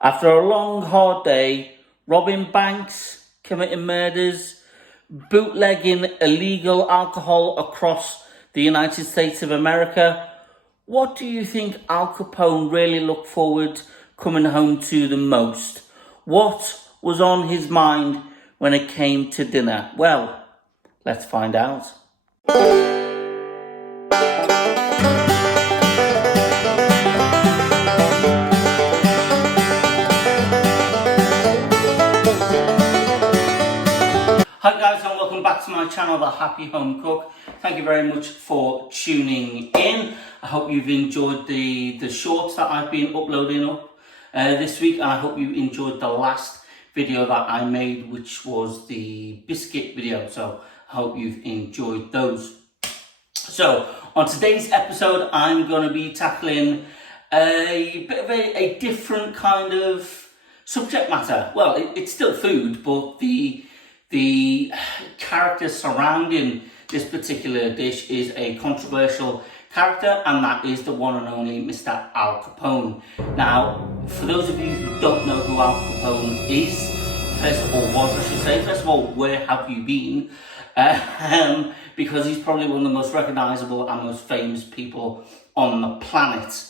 After a long, hard day, robbing banks, committing murders, bootlegging illegal alcohol across the United States of America, what do you think Al Capone really looked forward coming home to the most? What was on his mind when it came to dinner? Well, let's find out. Hi guys, and welcome back to my channel, The Happy Home Cook. Thank you very much for tuning in. I hope you've enjoyed the shorts that I've been uploading up this week, and I hope you enjoyed the last video that I made, which was the biscuit video. So I hope you've enjoyed those. So on today's episode, I'm going to be tackling a bit of a different kind of subject matter. Well, it's still food, but the character surrounding this particular dish is a controversial character, and that is the one and only Mr. Al Capone. Now, for those of you who don't know who Al Capone is, first of all, where have you been? Because he's probably one of the most recognisable and most famous people on the planet.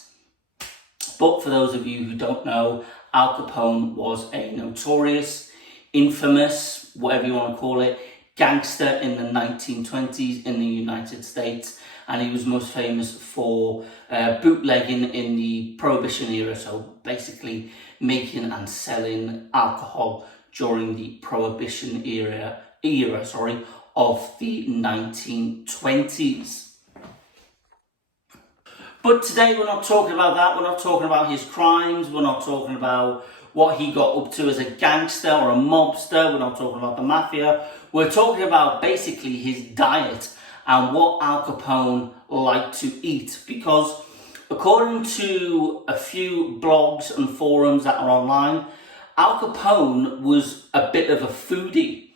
But for those of you who don't know, Al Capone was a notorious, infamous, whatever you want to call it, gangster in the 1920s in the United States, and he was most famous for bootlegging in the Prohibition era, so basically making and selling alcohol during the Prohibition era of the 1920s. But today we're not talking about that. We're not talking about his crimes. We're not talking about what he got up to as a gangster or a mobster. We're not talking about the mafia. We're talking about basically his diet and what Al Capone liked to eat. Because according to a few blogs and forums that are online, Al Capone was a bit of a foodie,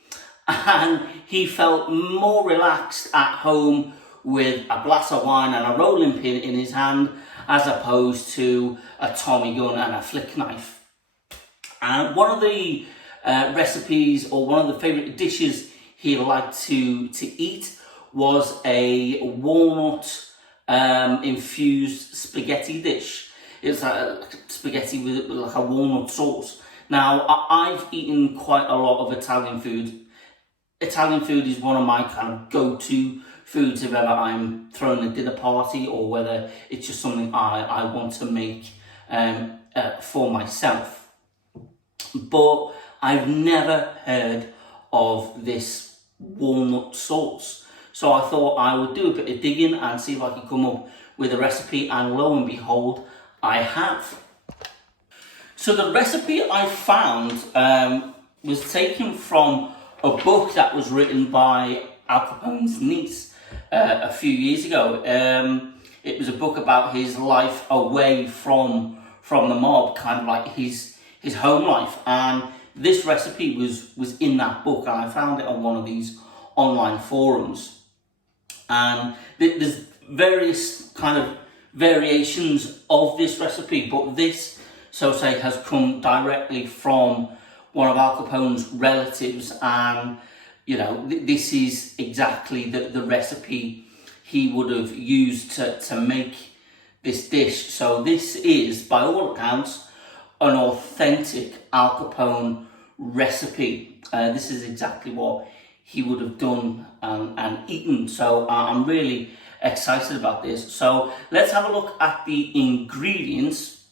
and he felt more relaxed at home with a glass of wine and a rolling pin in his hand as opposed to a Tommy gun and a flick knife. And one of the recipes, or one of the favourite dishes he liked to eat, was a walnut infused spaghetti dish. It's like spaghetti with like a walnut sauce. Now, I've eaten quite a lot of Italian food. Italian food is one of my kind of go-to foods if ever I'm throwing a dinner party, or whether it's just something I want to make for myself. But I've never heard of this walnut sauce. So I thought I would do a bit of digging and see if I could come up with a recipe, and lo and behold, I have. So the recipe I found was taken from a book that was written by Al Capone's niece a few years ago. It was a book about his life away from the mob, kind of like his home life, and this recipe was in that book, and I found it on one of these online forums. And there's various kind of variations of this recipe, but this, so to say, has come directly from one of Al Capone's relatives, and you know, this is exactly the recipe he would have used to make this dish. So this is, by all accounts, an authentic Al Capone recipe. This is exactly what he would have done and eaten. So I'm really excited about this. So let's have a look at the ingredients.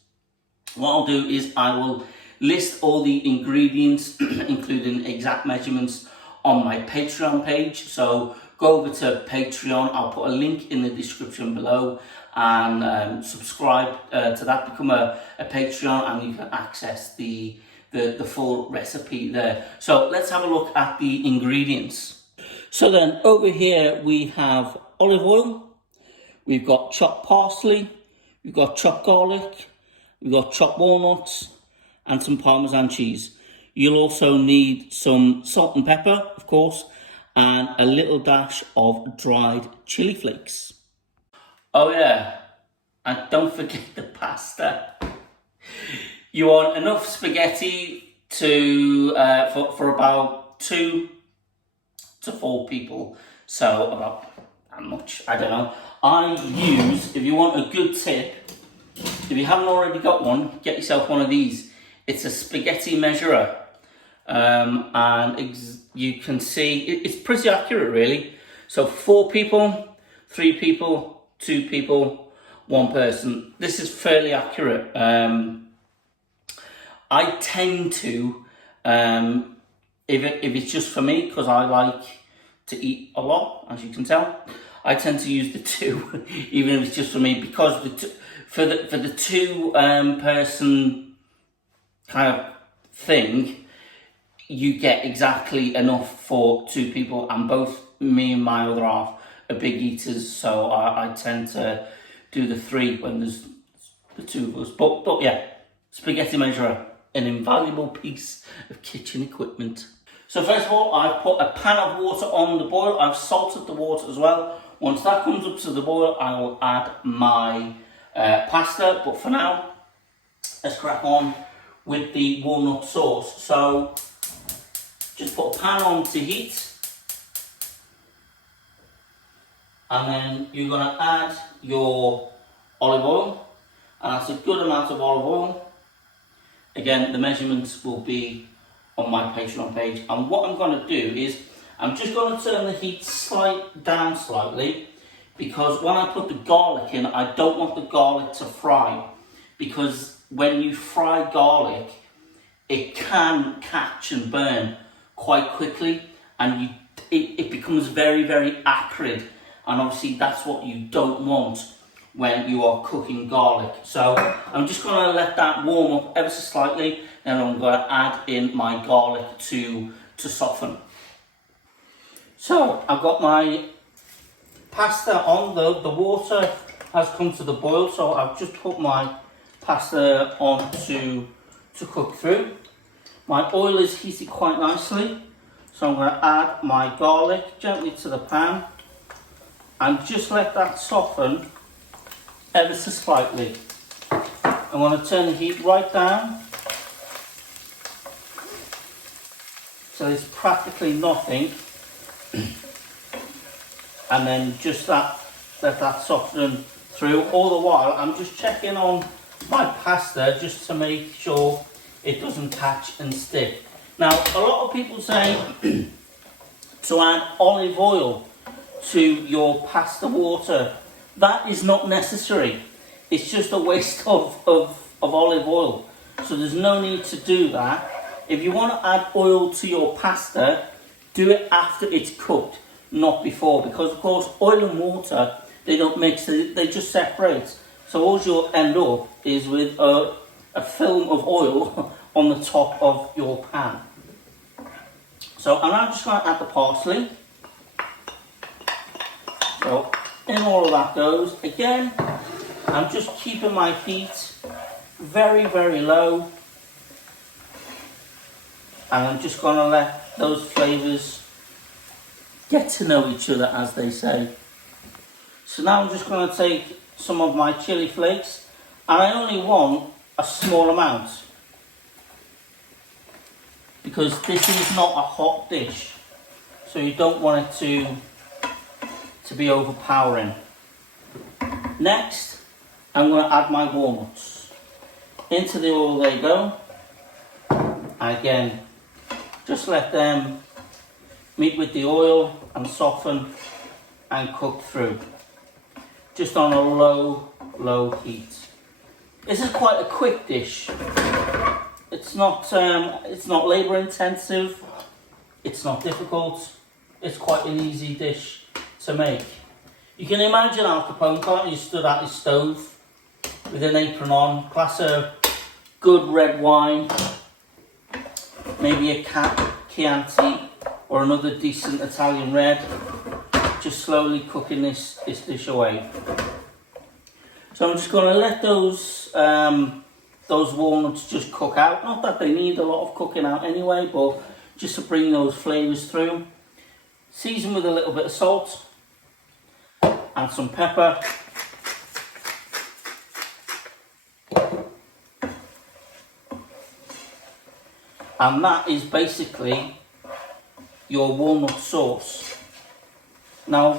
What I'll do is I will list all the ingredients, including exact measurements, on my Patreon page. So go over to Patreon. I'll put a link in the description below, and subscribe to that. Become a Patreon, and you can access the full recipe there. So let's have a look at the ingredients. So then over here we have olive oil, we've got chopped parsley, we've got chopped garlic, we've got chopped walnuts, and some Parmesan cheese. You'll also need some salt and pepper, of course, and a little dash of dried chili flakes. Oh yeah, and don't forget the pasta. You want enough spaghetti to for about 2 to 4 people. So about how much? I don't know. I use, if you want a good tip, if you haven't already got one, get yourself one of these. It's a spaghetti measurer. And you can see, it's pretty accurate really. So 4 people, 3 people, 2 people, 1 person. This is fairly accurate. I tend to, if it's just for me, because I like to eat a lot, as you can tell, I tend to use the 2, even if it's just for me, because for the 2 person kind of thing, you get exactly enough for 2 people, and both me and my other half are big eaters, so I tend to do the 3 when there's the 2 of us. But yeah, spaghetti measurer, an invaluable piece of kitchen equipment. So first of all, I've put a pan of water on the boil. I've salted the water as well. Once that comes up to the boil, I will add my pasta. But for now, let's crack on with the walnut sauce. So just put a pan on to heat. And then you're going to add your olive oil. And that's a good amount of olive oil. Again, the measurements will be on my Patreon page. And what I'm going to do is, I'm just going to turn the heat down slightly, because when I put the garlic in, I don't want the garlic to fry. Because when you fry garlic, it can catch and burn quite quickly, and it becomes very, very acrid. And obviously that's what you don't want when you are cooking garlic. So I'm just going to let that warm up ever so slightly, and I'm going to add in my garlic to soften. So I've got my pasta on, the water has come to the boil, so I've just put my pasta on to cook through. My oil is heated quite nicely, so I'm going to add my garlic gently to the pan and just let that soften ever so slightly. I'm going to turn the heat right down so there's practically nothing, and then just let that soften through. All the while I'm just checking on my pasta just to make sure it doesn't catch and stick. Now, a lot of people say to add olive oil to your pasta water. That is not necessary. It's just a waste of olive oil. So there's no need to do that. If you want to add oil to your pasta, do it after it's cooked, not before. Because of course, oil and water, they don't mix, they just separate. So all you'll end up is with a film of oil on the top of your pan. So I'm now just going to add the parsley. So in all of that goes. Again, I'm just keeping my heat very, very low. And I'm just going to let those flavours get to know each other, as they say. So now I'm just going to take some of my chili flakes, and I only want a small amount, because this is not a hot dish, so you don't want it to be overpowering. Next, I'm going to add my walnuts. Into the oil they go. And again, just let them meet with the oil and soften and cook through. Just on a low heat. This is quite a quick dish. It's not labour intensive. It's not difficult. It's quite an easy dish to make. You can imagine Al Capone, can't you? Stood at his stove with an apron on, glass of good red wine, maybe a Chianti or another decent Italian red, just slowly cooking this dish away. So I'm just going to let those walnuts just cook out. Not that they need a lot of cooking out anyway, but just to bring those flavours through. Season with a little bit of salt and some pepper. And that is basically your walnut sauce. Now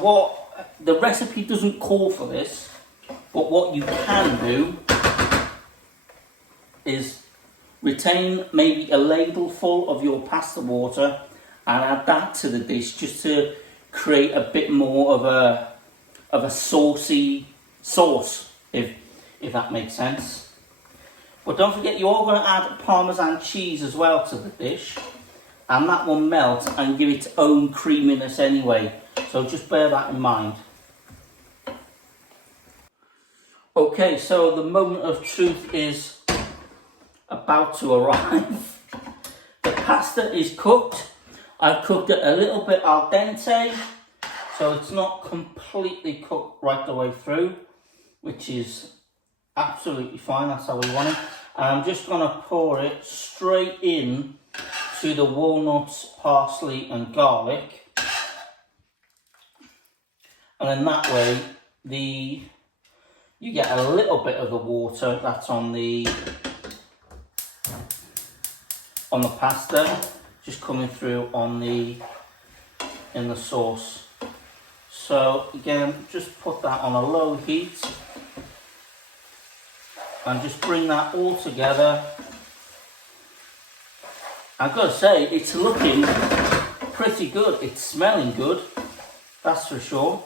the recipe doesn't call for this, but what you can do is retain maybe a ladle full of your pasta water and add that to the dish just to create a bit more of a saucy sauce, if that makes sense. But don't forget, you are going to add Parmesan cheese as well to the dish, and that will melt and give its own creaminess anyway. So just bear that in mind. Okay, so the moment of truth is about to arrive. The pasta is cooked. I've cooked it a little bit al dente, so it's not completely cooked right the way through, which is absolutely fine. That's how we want it. And I'm just going to pour it straight in to the walnuts, parsley and garlic, and then that way you get a little bit of the water that's on the pasta just coming through in the sauce. So again, just put that on a low heat and just bring that all together. I've got to say, it's looking pretty good. It's smelling good, that's for sure.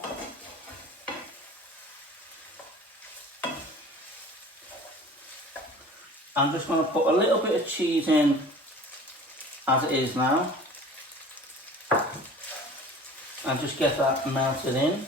I'm just going to put a little bit of cheese in as it is now, and just get that melted in.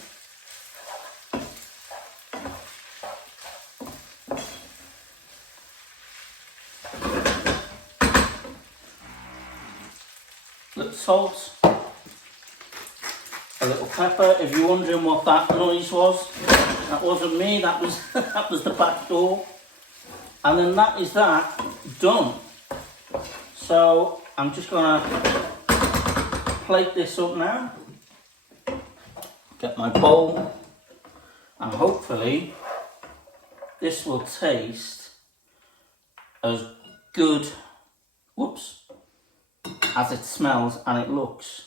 Little salt, a little pepper. If you're wondering what that noise was, that wasn't me, that was that was the back door. And then that is that done. So I'm just gonna plate this up now, get my bowl, and hopefully this will taste as good, as it smells and it looks.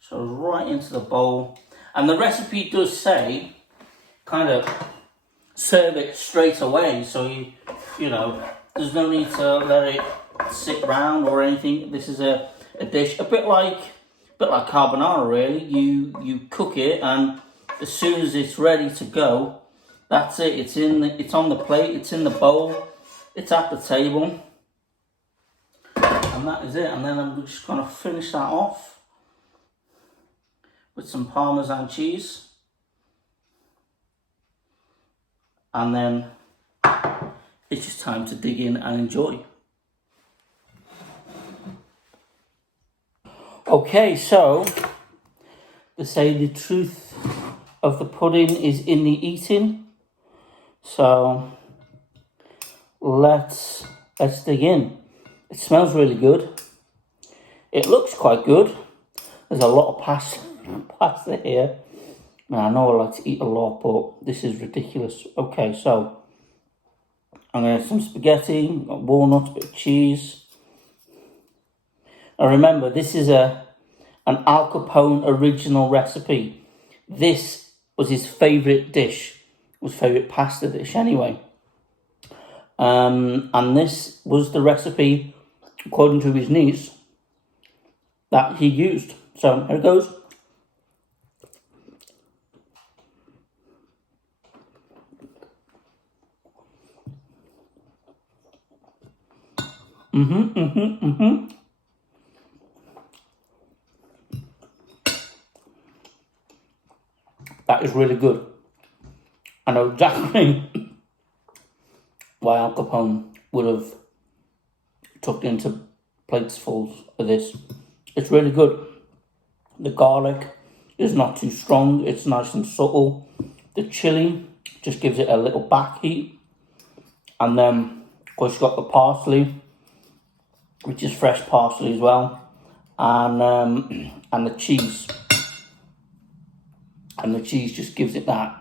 So right into the bowl. And the recipe does say, kind of serve it straight away. So you know, there's no need to let it sit around or anything. This is a dish a bit like carbonara really. You cook it, and as soon as it's ready to go, that's it. It's on the plate. It's in the bowl. It's at the table, and that is it. And then I'm just gonna finish that off with some Parmesan cheese, and then it's just time to dig in and enjoy. Okay, so they say the truth of the pudding is in the eating, so let's dig in. It smells really good. It looks quite good. There's a lot of pasta here. Now, I know I like to eat a lot, but this is ridiculous. Okay, so I'm going to have some spaghetti, got walnuts, bit of cheese. Now remember, this is an Al Capone original recipe. This was his favourite dish, his favourite pasta dish anyway. And this was the recipe, according to his niece, that he used. So here it goes. That is really good. I know exactly why Al Capone would have tucked into plates full of this. It's really good. The garlic is not too strong. It's nice and subtle. The chili just gives it a little back heat. And then, of course, you've got the parsley, which is fresh parsley as well. And the cheese. And the cheese just gives it that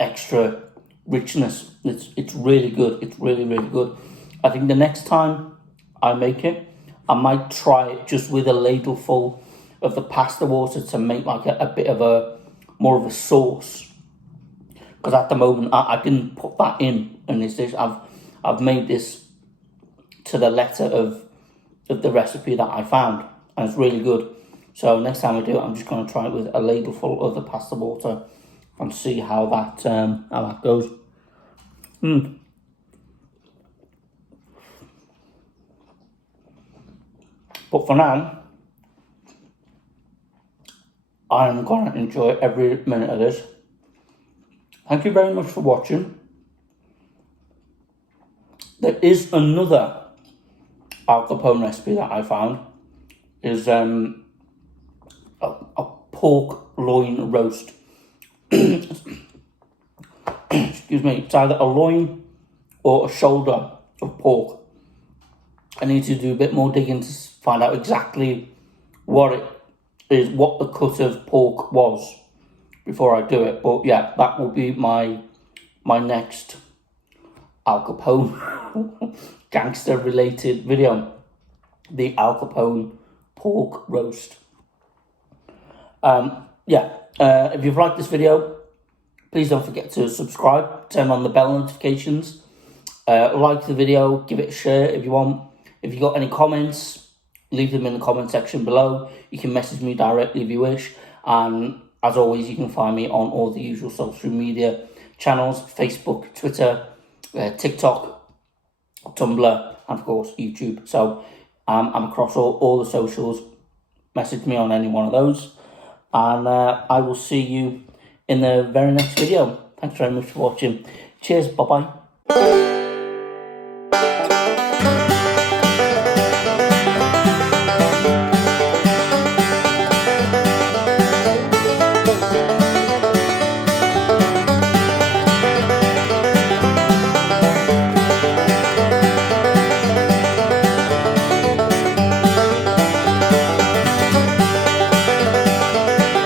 extra richness. It's really good. It's really, really good. I think the next time I make it, I might try it just with a ladle full of the pasta water to make like a bit of a more of a sauce. Because at the moment I didn't put that in this dish. I've made this to the letter of the recipe that I found, and it's really good. So next time I do it, I'm just going to try it with a ladle full of the pasta water and see how that goes. But for now, I'm going to enjoy every minute of this. Thank you very much for watching. There is another Al Capone recipe that I found. Is a pork loin roast. Excuse me. It's either a loin or a shoulder of pork. I need to do a bit more digging to find out exactly what it is, what the cut of pork was before I do it. But yeah, that will be my next Al Capone gangster related video. The Al Capone pork roast. If you've liked this video, please don't forget to subscribe, turn on the bell notifications, like the video, give it a share if you want. If you got any comments, leave them in the comment section below. You can message me directly if you wish. And as always, you can find me on all the usual social media channels: Facebook, Twitter, TikTok, Tumblr, and of course YouTube. So I'm across all the socials. Message me on any one of those, and I will see you in the very next video. Thanks very much for watching. Cheers, bye bye.